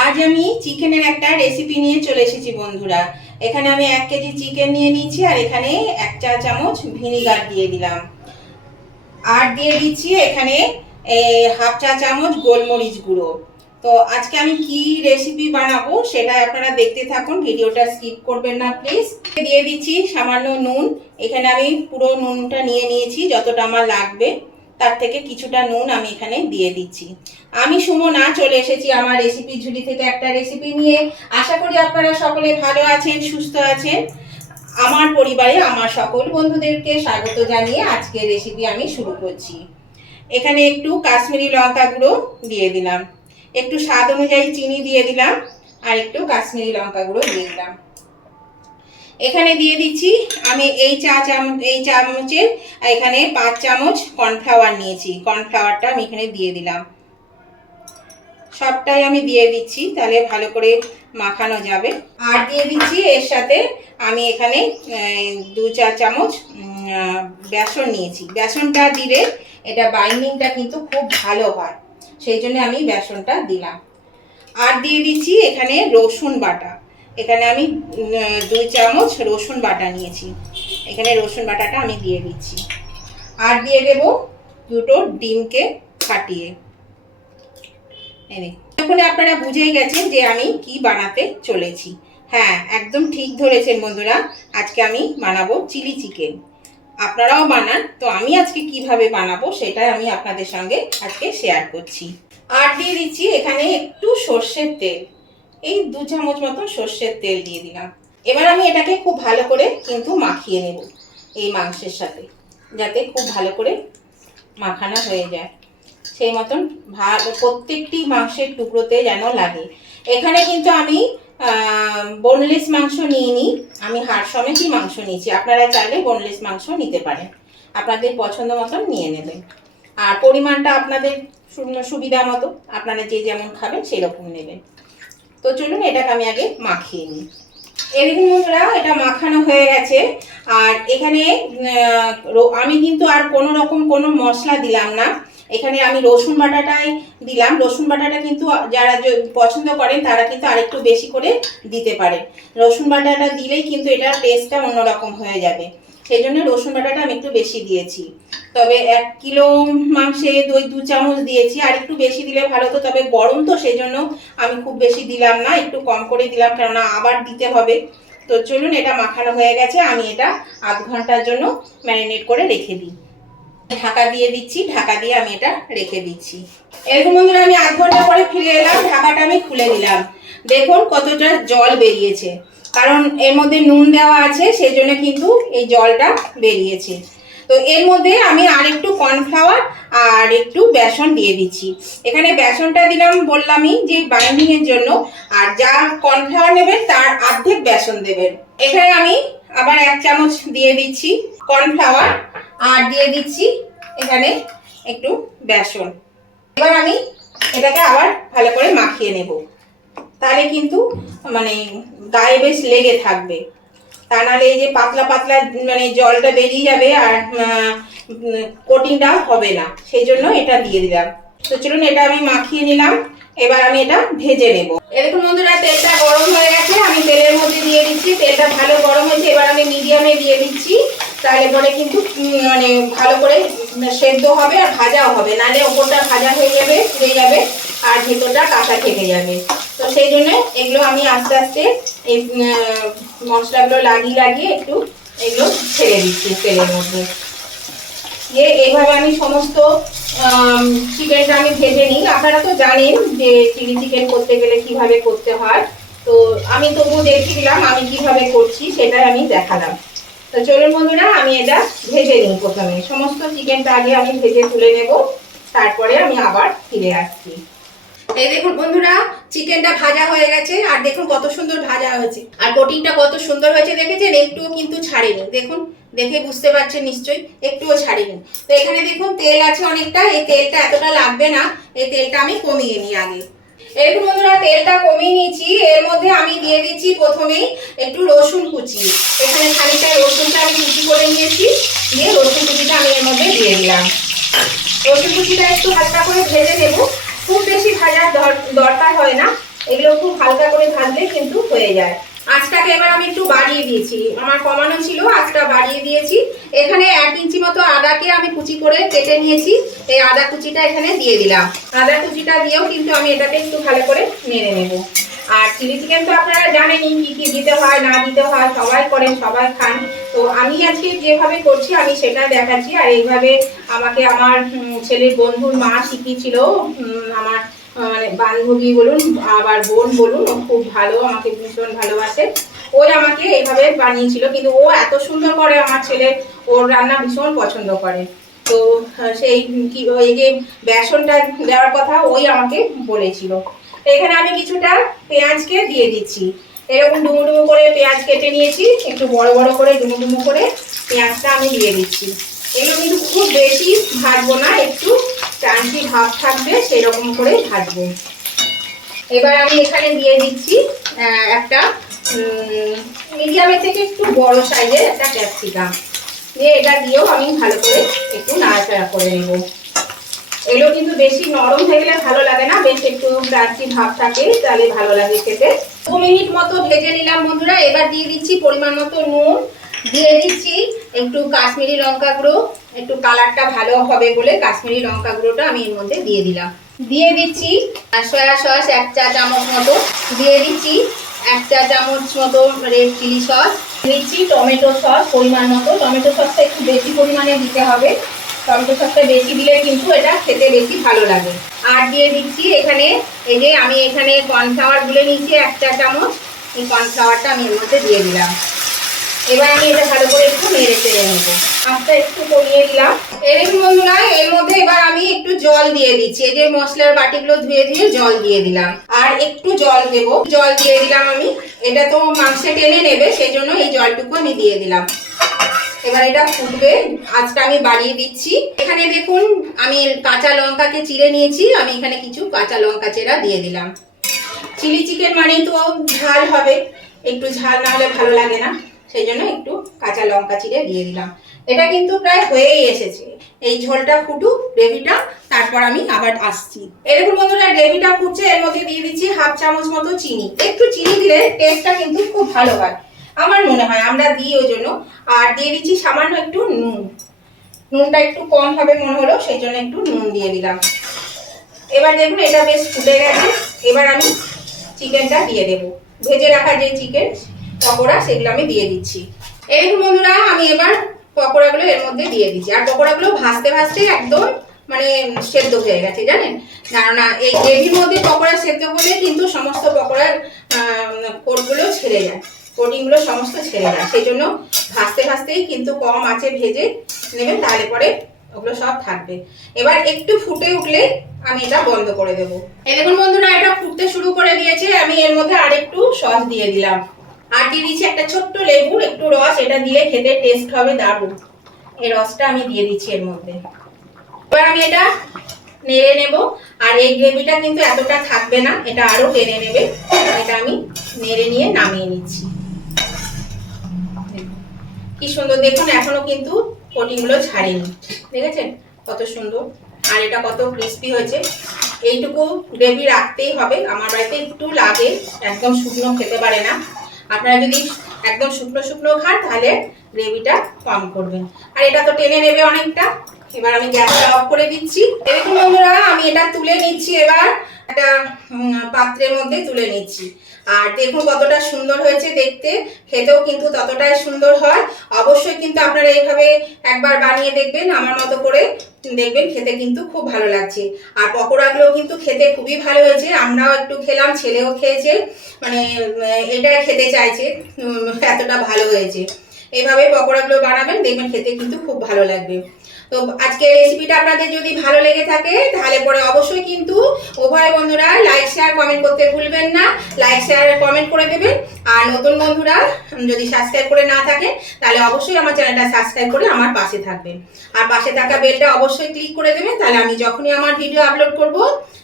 আজ আমি চিকেনের একটা রেসিপি নিয়ে চলে এসেছি বন্ধুরা। এখানে আমি 1 কেজি চিকেন নিয়ে নিয়েছি আর এখানে 1 চা চামচ ভিনিগার দিয়ে দিলাম। আর দিয়ে দিচ্ছি এখানে 1/2 চা চামচ গোলমরিচ গুঁড়ো। তো আজকে আমি কি রেসিপি বানাবো সেটা আপনারা দেখতে থাকুন, ভিডিওটা স্কিপ করবেন না প্লিজ। দিয়ে দিচ্ছি সামান্য নুন। এখানে আমি পুরো নুনটা নিয়ে নিয়েছি, যতটা আমার লাগবে তার থেকে কিছুটা নুন আমি এখানে দিয়ে দিচ্ছি। আমি সুমনা চলে এসেছি আমার রেসিপি ঝুলি থেকে একটা রেসিপি নিয়ে। আশা করি আপনারা সকলে ভালো আছেন, সুস্থ আছেন। আমার পরিবারে আমার সকল বন্ধুদেরকে স্বাগত জানিয়ে আজকের রেসিপি আমি শুরু করছি। এখানে একটু কাশ্মীরি লঙ্কা গুঁড়ো দিয়ে দিলাম, একটু স্বাদ অনুযায়ী চিনি দিয়ে দিলাম, আর একটু কাশ্মীরি লঙ্কা গুঁড়ো দিয়ে দিলাম। এখানে দিয়ে দিচ্ছি আমি এই চামচের এখানে 5 চামচ কর্নফ্লাওয়ার নিয়েছি। কর্নফ্লাওয়ারটা আমি এখানে দিয়ে দিলাম, সবটাই আমি দিয়ে দিচ্ছি, তাহলে ভালো করে মাখানো যাবে। আর দিয়ে দিচ্ছি এর সাথে আমি এখানে 2 চা চামচ বেসন নিয়েছি। বেসনটা দিলে এটা বাইন্ডিংটা কিন্তু খুব ভালো হয়, সেই জন্য আমি বেসনটা দিলাম। আর দিয়ে দিচ্ছি এখানে রসুন বাটা। এখানে আমি 2 চামচ রসুন বাটা নিয়েছি, এখানে রসুন বাটাটা আমি দিয়ে দিচ্ছি। আর দিয়ে দেব দুটো ডিমকে ফাটিয়ে। এখন আপনারা বুঝেই গেছেন যে আমি কি বানাতে চলেছি। হ্যাঁ, একদম ঠিক ধরেছেন বন্ধুরা, আজকে আমি বানাবো চিলি চিকেন। আপনারাও বানান, তো আমি আজকে কিভাবে বানাবো সেটাই আমি আপনাদের সঙ্গে আজকে শেয়ার করছি। আর দিয়ে দিচ্ছি এখানে একটু সর্ষের তেল, এই 2 চামচ মতো সর্ষের তেল দিয়ে দিলাম। এবার আমি এটাকে খুব ভালো করে কিন্তু মাখিয়ে নেব এই মাংসের সাথে, যাতে খুব ভালো করে মাখানো হয়ে যায়, সেই মতন ভালো প্রত্যেকটি মাংসের টুকরোতে যেন লাগে। এখানে কিন্তু আমি বোনলেস মাংস নিইনি, আমি হাড় সমেতই মাংস নিয়েছি। আপনারা চাইলে বোনলেস মাংস নিতে পারেন, আপনাদের পছন্দ মতন নিয়ে নেবেন। আর পরিমাণটা আপনাদের সুবিধা মতো, আপনারা যে যেমন খাবেন সেরকম নেবেন। তো চলুন এটাকে আমি আগে মাখিয়ে নিই। এরকম বন্ধুরা এটা মাখানো হয়ে গেছে। আর এখানে আমি কিন্তু আর কোনো রকম কোনো মশলা দিলাম না, এখানে আমি রসুন বাটাটাই দিলাম। রসুন বাটাটা কিন্তু যারা পছন্দ করেন তারা কিন্তু আরেকটু বেশি করে দিতে পারেন। রসুন বাটাটা দিলেই কিন্তু এটার টেস্টটা অন্যরকম হয়ে যাবে, সেই জন্য রসুন বাটাটা আমি একটু বেশি দিয়েছি। তবে 1 কিলো মাংসে 2 চামচ দিয়েছি, আর একটু বেশি দিলে ভালো হতো, তবে গরম তো সেই জন্য আমি খুব বেশি দিলাম না, একটু কম করে দিলাম, কেননা আবার দিতে হবে। তো চলুন এটা মাখানো হয়ে গেছে, আমি এটা আধ ঘন্টার জন্য ম্যারিনেট করে রেখে দিই। ঢাকা দিয়ে দিচ্ছি, ঢাকা দিয়ে আমি এটা রেখে দিচ্ছি। এরকম বন্ধুরা আমি আধ ঘন্টা পরে ফিরে এলাম, ঢাকাটা আমি খুলে দিলাম। দেখুন কতটা জল বেরিয়েছে, কারণ এর মধ্যে নুন দেওয়া আছে, সেই জন্য কিন্তু এই জলটা বেরিয়েছে। তো এর মধ্যে আমি আর একটু কর্নফ্লাওয়ার আর একটু বেসন দিয়ে দিচ্ছি। এখানে বেসনটা দিলাম বললামই যে বাইন্ডিং এর জন্য, আর যা কর্নফ্লাওয়ার নেবেন তার অর্ধেক বেসন দেবেন। এখানে আমি আবার 1 চামচ দিয়ে দিচ্ছি কর্নফ্লাওয়ার, আর দিয়ে দিচ্ছি এখানে একটু বেসন। এবার আমি এটাকে আবার ভালো করে মাখিয়ে নেব, তাহলে কিন্তু মানে গায়ে বেশ লেগে থাকবে, তা নাহলে এই যে পাতলা পাতলা মানে জলটা বেরিয়ে যাবে আর কোটিংটা হবে না, সেই জন্য এটা দিয়ে দিলাম। তো চলুন এটা আমি মাখিয়ে নিলাম, এবার আমি এটা ভেজে নেব। এরকম বন্ধুরা তেলটা গরম হয়ে গেছে, আমি তেলের মধ্যে দিয়ে দিচ্ছি। তেলটা ভালো গরম হয়েছে, এবার আমি মিডিয়ামে দিয়ে দিচ্ছি, তাহলে পরে কিন্তু মানে ভালো করে সেদ্ধ হবে আর ভাজাও হবে, নাহলে ওপরটা ভাজা হয়ে যাবে, পুড়ে যাবে, আর ভেতরটা কাঁচা থেকে যাবে। তো সেই জন্য এগুলো আমি আস্তে আস্তে এই মশলাগুলো লাগিয়ে লাগিয়ে একটু এগুলো ছেড়ে দিচ্ছি তেলের মধ্যে। এইভাবে আমি সমস্ত চিকেনটা আমি ভেজে নিই। আপনারা তো জানেন যে চিলি চিকেন করতে গেলে কিভাবে করতে হয়, তো আমি তবুও দেখিয়ে দিলাম আমি কিভাবে করছি, সেটাই আমি দেখালাম। তো চলুন বন্ধুরা আমি এটা ভেজে নিই। প্রথমে সমস্ত চিকেনটা আগে আমি ভেজে তুলে নেব, তারপরে আমি আবার ফিরে আসছি। এই দেখুন বন্ধুরা চিকেনটা ভাজা হয়ে গেছে, আর দেখুন কত সুন্দর ভাজা হয়েছে, আর কোটিংটা কত সুন্দর হয়েছে দেখেছেন, একটুও কিন্তু ছাড়েনি। দেখুন, দেখে বুঝতে পারছেন নিশ্চয়ই, একটুও ছাড়েনি। তো এখানে দেখুন তেল আছে অনেকটা, এই তেলটা এতটা লাগবে না, এই তেলটা আমি কমিয়ে নিই আগে। এরকম বন্ধুরা তেলটা কমিয়ে নিয়েছি, এর মধ্যে আমি দিয়ে দিচ্ছি প্রথমেই একটু রসুন কুচি। এখানে খানিকটা রসুনটা আমি কুচি করে নিয়েছি, দিয়ে রসুন কুচিটা আমি এর মধ্যে দিয়ে দিলাম। রসুন কুচিটা একটু হালকা করে ভেজে নেব, খুব বেশি ভাজার দরকার হয় না, এগুলো খুব হালকা করে ভাজলে কিন্তু হয়ে যায়। আঁচটাকে এবার আমি একটু বাড়িয়ে দিয়েছি, আমার কমানো ছিল, আঁচটা বাড়িয়ে দিয়েছি। এখানে 1 ইঞ্চি মতো আদাকে আমি কুচি করে কেটে নিয়েছি, এই আদা কুচিটা এখানে দিয়ে দিলাম। আদা কুচিটা দিয়েও কিন্তু আমি এটাকে একটু ভালো করে নেড়ে নেব। আর চিলি চিকেন তো আপনারা জানেনই কি কি দিতে হয় না দিতে হয়, সবাই করেন, সবাই খান। তো আমি আজকে যেভাবে করছি আমি সেটা দেখাচ্ছি। আর এইভাবে আমাকে আমার ছেলের বন্ধুর মা শিখিয়েছিল। আমার মানে বান্ধবী বলুন আবার বোন বলুন, ও খুব ভালো, আমাকে ভীষণ ভালোবাসে। ওই আমাকে এইভাবে বানিয়েছিল, কিন্তু ও এত সুন্দর করে আমার ছেলে, ওর রান্না ভীষণ পছন্দ করে। তো সেই কি ওই যে বেসনটা দেওয়ার কথা ওই আমাকে বলেছিল। এখানে আমি কিছুটা পেঁয়াজকে দিয়ে দিচ্ছি। এরকম ডুমো ডুমো করে পেঁয়াজ কেটে নিয়েছি, একটু বড় বড় করে ডুমো ডুমো করে পেঁয়াজটা আমি দিয়ে দিচ্ছি। এগুলো কিন্তু খুব বেশি ভাজবো না, একটু ক্রাঞ্চি ভাব থাকবে সেরকম করে ভাজবো। এবার আমি এখানে দিয়ে দিচ্ছি একটা মিডিয়ামের থেকে একটু বড় সাইজের একটা ক্যাপসিকাম, দিয়ে এটা দিয়েও আমি ভালো করে একটু নাড়াচাড়া করে নেব। এগুলো কিন্তু বেশি নরম হয়ে গেলে ভালো লাগে না, বেশ একটু ক্রাঞ্চি ভাব থাকে, তাহলে ভালো লাগে খেতে। 2 মিনিট মতো ভেজে নিলাম বন্ধুরা। এবার দিয়ে দিচ্ছি পরিমাণ মতো নুন, দিয়ে দিচ্ছি একটু কাশ্মীরি লঙ্কা গুঁড়ো, একটু কালারটা ভালো হবে বলে কাশ্মীরি লঙ্কা গুঁড়োটা আমি এর মধ্যে দিয়ে দিলাম। দিয়ে দিচ্ছি সয়া সস 1 চা চামচ মতো, দিয়ে দিচ্ছি 1 চা চামচ মতো রেড চিলি সস, দিচ্ছি টমেটো সস পরিমাণ মতো। টমেটো সসটা একটু বেশি পরিমাণে দিতে হবে, টমেটো সসটা বেশি দিলে কিন্তু এটা খেতে বেশি ভালো লাগে। আর দিয়ে দিচ্ছি এখানে এই যে আমি এখানে কর্নফ্লাওয়ার গুলে নিয়েছি 1 চা চামচ, এই কর্নফ্লাওয়ারটা আমি এর মধ্যে দিয়ে দিলাম। এবার আমি এটা ভালো করে একটু নেড়ে চেড়ে নেব। আঁচটা একটু কমিয়ে দিলাম। এরকম বন্ধুরা এর মধ্যে এবার আমি একটু জল দিয়ে দিচ্ছি। এই যে মশলার বাটিগুলো ধুয়ে ধুয়ে জল দিয়ে দিলাম, আর একটু জল দেব। জল দিয়ে দিলাম আমি, এটা তো মাংসে টেনে নেবে, সেই জন্য এই জলটুকু আমি দিয়ে দিলাম। এবার এটা ফুটবে, আঁচটা আমি বাড়িয়ে দিচ্ছি। এখানে দেখুন আমি কাঁচা লঙ্কাকে চিড়ে নিয়েছি, আমি এখানে কিছু কাঁচা লঙ্কা চেরা দিয়ে দিলাম। চিলি চিকেন মানেই তো ঝাল হবে, একটু ঝাল না হলে ভালো লাগে না, সেই জন্য একটু কাঁচা লঙ্কা চিড়ে দিয়ে দিলাম। এটা কিন্তু প্রায় হয়েই এসেছে, এই ঝোলটা ফুটুক গ্রেভিটা, তারপর আমি আবার আসছি। এরকম বন্ধুরা গ্রেভিটা ফুটছে, এর মধ্যে দিয়ে দিচ্ছি 1/2 চামচ মতো চিনি। একটু চিনি দিলে টেস্টটা কিন্তু খুব ভালো হয় আমার মনে হয়, আমরা দিই ওই জন্য। আর দিয়ে দিচ্ছি সামান্য একটু নুন, নুনটা একটু কম হবে মনে হলো, সেই জন্য একটু নুন দিয়ে দিলাম। এবার দেখুন এটা বেশ ফুটে গেছে। এবার আমি চিকেনটা দিয়ে দেবো, ভেজে রাখা যে চিকেন পকোড়া সেগুলো আমি দিয়ে দিচ্ছি। এরকম বন্ধুরা আমি এবার পকোড়াগুলো এর মধ্যে দিয়ে দিচ্ছি। আর পকোড়াগুলো ভাজতে ভাজতে একদম মানে সেদ্ধ হয়ে গেছে জানেন, কেননা এই গ্রেভির মধ্যে পকোড়া সেদ্ধ করলে কিন্তু সমস্ত পকোড়ার কোটগুলো ছেড়ে যায়, কোটিংগুলো সমস্ত ছেড়ে যায়, সেই জন্য ভাজতে ভাজতেই কিন্তু কম আঁচে ভেজে নেবেন, তাহলে পরে ওগুলো সব থাকবে। এবার একটু ফুটে উঠলে আমি এটা বন্ধ করে দেবো। এই দেখুন বন্ধুরা এটা ফুটতে শুরু করে দিয়েছে, আমি এর মধ্যে আরেকটু সস দিয়ে দিলাম, আর দিয়ে দিচ্ছি একটা ছোট্ট লেবুর একটু রস, এটা দিলে খেতে টেস্ট হবে দারুণ। এই রসটা আমি দিয়ে দিচ্ছি এর মধ্যে। এবার আমি এটা নেড়ে নেব। আর এই গ্রেভিটা কিন্তু এতটা থাকবে না, এটা আরো টেনে নেবে। এটা আমি নেড়ে নিয়ে নামিয়ে নিচ্ছি। কি সুন্দর দেখুন, এখনো কিন্তু কোটিংগুলো ছাড়েনি, দেখেছেন কত সুন্দর, আর এটা কত ক্রিস্পি হয়েছে। এইটুকু গ্রেভি রাখতেই হবে, আমার বাড়িতে একটু লাগে, একদম শুকনো খেতে পারে না। আপনারা যদি একদম শুকনো শুকনো খান তাহলে গ্রেভিটা কম করবেন, আর এটা তো টেনে নেবে অনেকটা। এবার আমি গ্যাসটা অফ করে দিচ্ছি। এরকম বন্ধুরা আমি এটা তুলে নিচ্ছি, এবার একটা পাত্রের মধ্যে তুলে নিচ্ছি। আর দেখুন কতটা সুন্দর হয়েছে দেখতে, খেতেও কিন্তু ততটাই সুন্দর হয়। অবশ্যই কিন্তু আপনারা এইভাবে একবার বানিয়ে দেখবেন আমার মতো করে, দেখবেন খেতে কিন্তু খুব ভালো লাগছে। আর পকোড়াগুলো কিন্তু খেতে খুবই ভালো হয়েছে, আমরাও একটু খেলাম, ছেলেও খেয়েছে, মানে এটা খেতে চাইছে, এতটা ভালো হয়েছে। এইভাবে পকোড়াগুলো বানাবেন, দেখবেন খেতে কিন্তু খুব ভালো লাগবে। তো আজকের রেসিপিটা আপনাদের যদি ভালো লেগে থাকে তাহলে পরে অবশ্যই কিন্তু উভয় বন্ধুরা লাইক শেয়ার কমেন্ট করতে ভুলবেন না, লাইক শেয়ার কমেন্ট করে দেবেন। আর নতুন বন্ধুরা যদি সাবস্ক্রাইব করে না থাকেন তাহলে অবশ্যই আমার চ্যানেলটা সাবস্ক্রাইব করে আমার পাশে থাকবেন, আর পাশে থাকা বেলটা অবশ্যই ক্লিক করে দেবেন, তাহলে আমি যখনই আমার ভিডিও আপলোড করব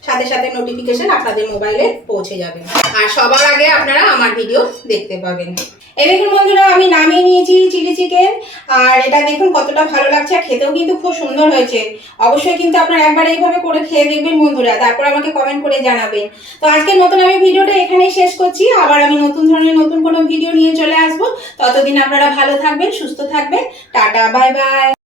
সাথে সাথে নোটিফিকেশন আপনাদের মোবাইলে পৌঁছে যাবে, আর সবার আগে আপনারা আমার ভিডিও দেখতে পাবেন। এই দেখুন বন্ধুরা আমি নামিয়ে নিয়েছি চিলি চিকেন, আর এটা দেখুন কতটা ভালো লাগছে, খেতেও কিন্তু খুব সুন্দর হয়েছে। অবশ্যই কিন্তু আপনারা একবার এইভাবে করে খেয়ে দেখবেন বন্ধুরা, তারপর আমাকে কমেন্ট করে জানাবেন। তো আজকের মতন আমি ভিডিওটা এখানেই শেষ করছি। আবার আমি নতুন ধরনের নতুন কোনো ভিডিও নিয়ে চলে আসবো। ততদিন আপনারা ভালো থাকবেন, সুস্থ থাকবেন। Tata, bye bye.